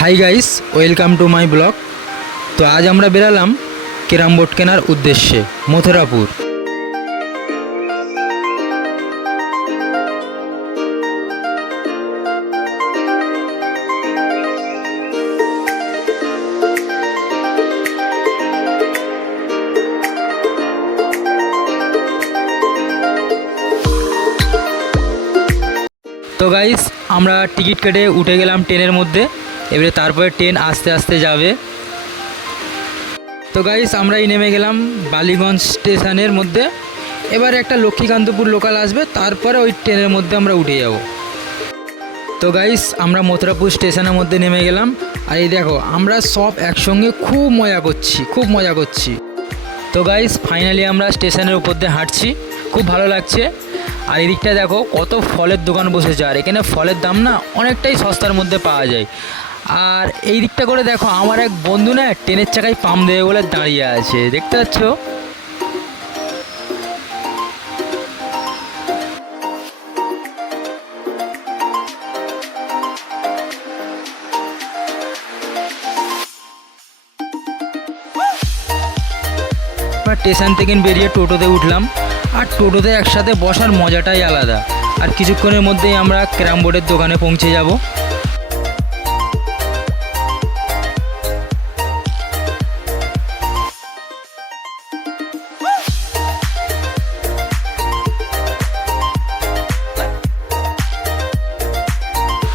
Hi guys, welcome to my blog. তো আজ আমরা বেরালাম ক্যারাম বোর্ড কেনার উদ্দেশ্যে মথুরাপুর। তো গাইস, আমরা টিকিট কেটে উঠে গেলাম ট্রেনের মধ্যে। এবারে তারপরে ট্রেন আস্তে আস্তে যাবে। তো গাইস, আমরাই নেমে গেলাম বালিগঞ্জ স্টেশনের মধ্যে। এবারে একটা লক্ষ্মীকান্তপুর লোকাল আসবে, তারপরে ওই ট্রেনের মধ্যে আমরা উঠে যাব। তো গাইস, আমরা মথুরাপুর স্টেশনের মধ্যে নেমে গেলাম। আর এই দেখো, আমরা সব একসঙ্গে খুব মজা করছি। তো গাইস, ফাইনালি আমরা স্টেশনের উপর দিয়ে হাঁটছি, খুব ভালো লাগছে। আর এদিকটা দেখো কত ফলের দোকান বসেছে, আর এখানে ফলের দাম না অনেকটাই সস্তার মধ্যে পাওয়া যায়। আর এই দিকটা করে দেখো, আমার এক বন্ধু না ট্রেনের চাকায় পাম দেবে বলে দাঁড়িয়ে আছে, দেখতে পাচ্ছ। স্টেশন থেকে বেরিয়ে টোটোতে উঠলাম। আর টোটোতে একসাথে বসার মজাটাই আলাদা। আর কিছুক্ষণের মধ্যেই আমরা ক্যারাম বোর্ডের দোকানে পৌঁছে যাব।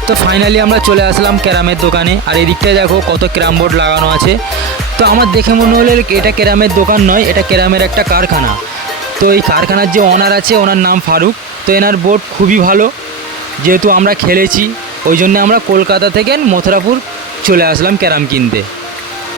তো ফাইনালি আমরা চলে আসলাম ক্যারামের দোকানে। আর এই দিকটায় দেখো কত ক্যারাম বোর্ড লাগানো আছে। তো আমার দেখে মনে হলো এটা ক্যারামের দোকান নয়, এটা ক্যারামের একটা কারখানা। তো এই কারখানার যে ওনার আছে, ওনার নাম ফারুক। তো এনার বোর্ড খুবই ভালো, যেহেতু আমরা খেলেছি ওই জন্য আমরা কলকাতা থেকে মথুরাপুর চলে আসলাম ক্যারাম কিনতে।